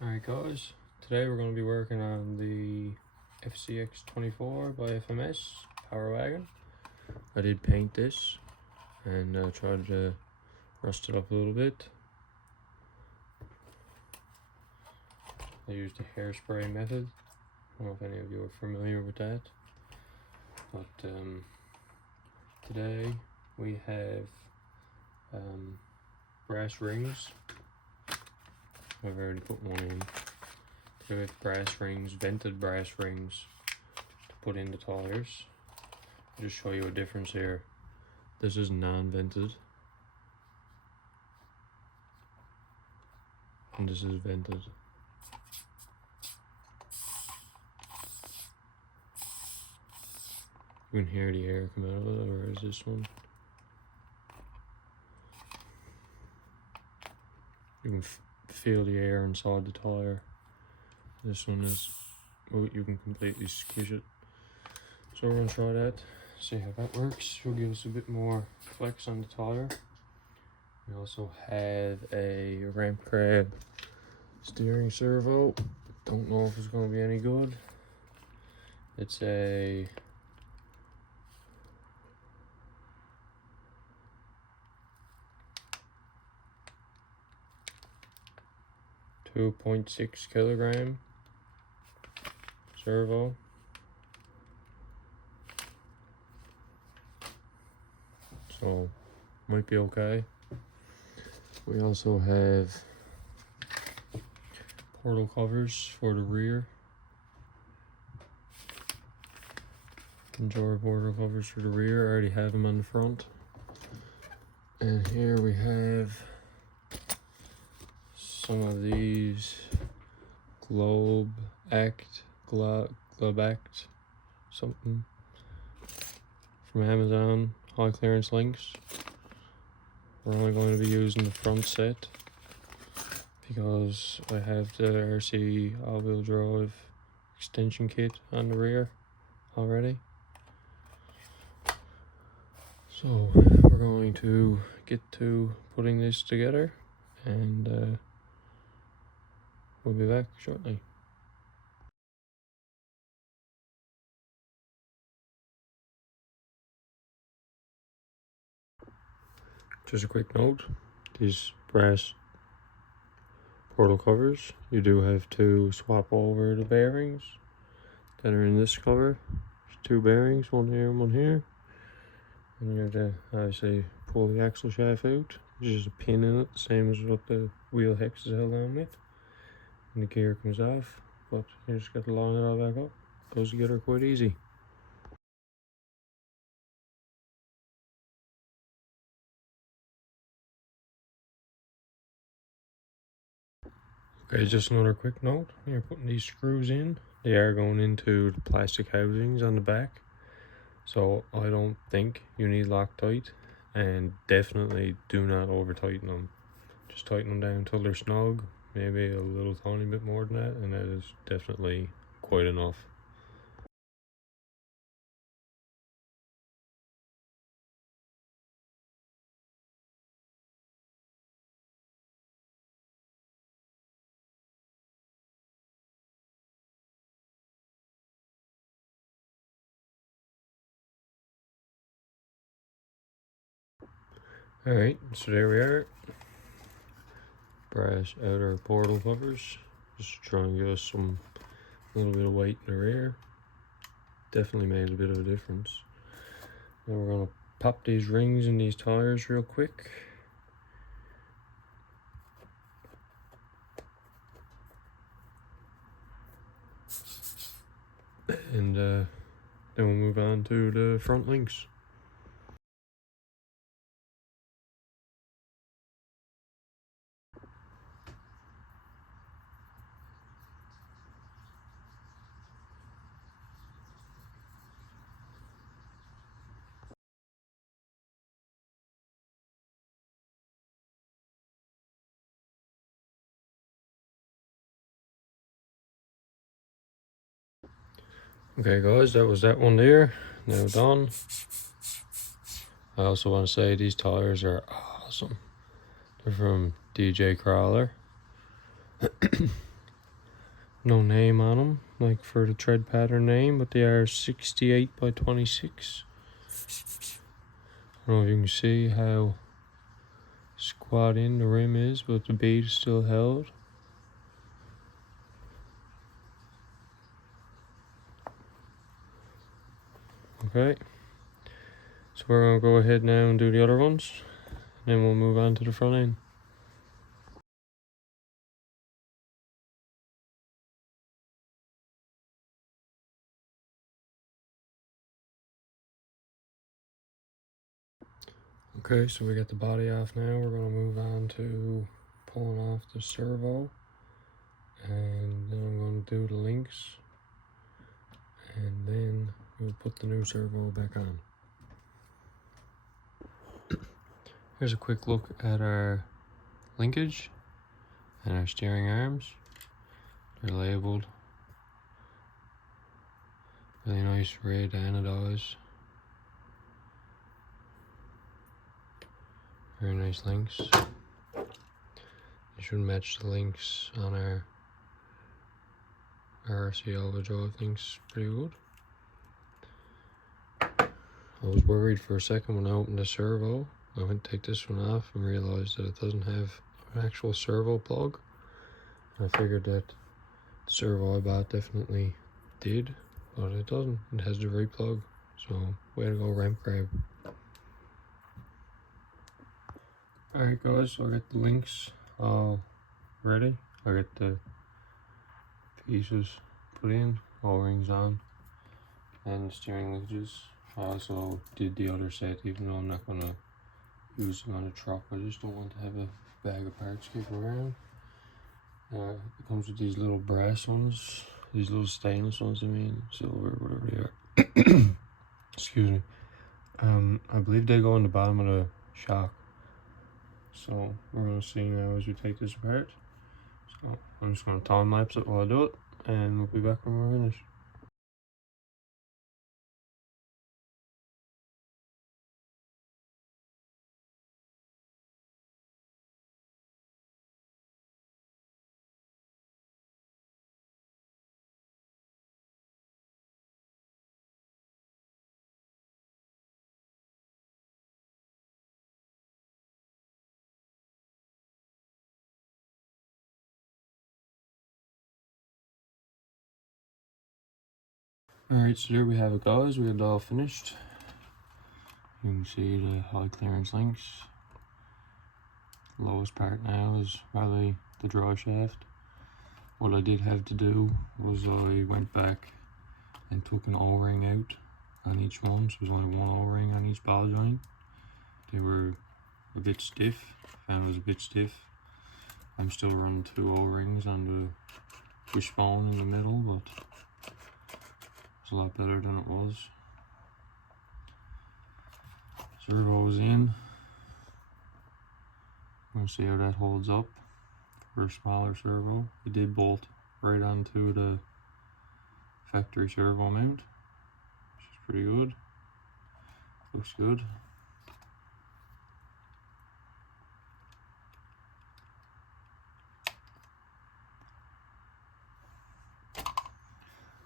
Alright guys, today we're going to be working on the Fcx24 by FMS Power Wagon. I did paint this and tried to rust it up a little bit. I used the hairspray method. I don't know if any of you are familiar with that. But today we have brass rings. I've already put one in. We have brass rings, vented brass rings to put in the tires. I'll just show you a difference here. This is non-vented. And this is vented. You can hear the air come out of it, or is this one? You can feel the air inside the tire. This one is, oh, you can completely squish it. So we're going to try that, see how that works. It'll give us a bit more flex on the tire. We also have a ramp crab steering servo. Don't know if it's going to be any good. It's a .6 kilogram servo. So might be okay. We also have portal covers for the rear. Enjoy portal covers for the rear. I already have them on the front. And here we have some of these Globe Act something from Amazon, high clearance links. We're only going to be using the front set because I have the RC all-wheel drive extension kit on the rear already. So we're going to get to putting this together, and we'll be back shortly. Just a quick note, these brass portal covers, you do have to swap over the bearings that are in this cover. There's two bearings, one here and one here. And you have to obviously pull the axle shaft out. There's just a pin in it, the same as what the wheel hex is held on with. And the gear comes off, but you just got to line it all back up. Goes together quite easy. Okay, just another quick note. When you're putting these screws in, they are going into the plastic housings on the back. So I don't think you need Loctite, and definitely do not over tighten them. Just tighten them down until they're snug, maybe a little tiny bit more than that, and that is definitely quite enough. Alright, so there we are. Brass outer portal covers. Just to try and give us a little bit of weight in the rear. Definitely made a bit of a difference. Now we're going to pop these rings in these tires real quick. And then we'll move on to the front links. Okay guys, that was that one there. Now done. I also want to say these tires are awesome. They're from DJ Crawler. no name on them, like for the tread pattern name, but they are 68 by 26. I don't know if you can see how squat in the rim is, but the bead is still held. Okay, so we're going to go ahead now and do the other ones, and then we'll move on to the front end. Okay, so we got the body off now. We're going to move on to pulling off the servo, and then I'm going to do the links, and then we'll put the new servo back on. Here's a quick look at our linkage and our steering arms. They're labeled. Really nice red anodized. Very nice links. They should match the links on our RC all-wheel drive links pretty good. I was worried for a second when I opened the servo. I went to take this one off and realized that it doesn't have an actual servo plug. I figured that the servo I bought definitely did, but it doesn't. It has the replug, so way to go, ramp grab. Alright guys, so I got the links all ready. I got the pieces put in, O-rings on, and steering linkages. I also did the other set, even though I'm not going to use them on the truck. I just don't want to have a bag of parts kicking around. It comes with these little brass ones, these little stainless ones, I mean, silver, whatever they are. Excuse me. I believe they go on the bottom of the shock. So we're going to see now as we take this apart. So I'm just going to time lapse it while I do it, and we'll be back when we're finished. Alright, so here we have it guys, we have it all finished. You can see the high clearance links. The lowest part now is probably the draw shaft. What I did have to do was I went back and took an O-ring out on each one, so there's only one O-ring on each ball joint. They were a bit stiff, found it was a bit stiff. I'm still running 2 O-rings on the wishbone in the middle, but it's a lot better than it was. Servo is in. I'm gonna see how that holds up for a smaller servo. It did bolt right onto the factory servo mount, which is pretty good. Looks good.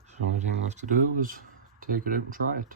So the only thing left to do is take it out and try it.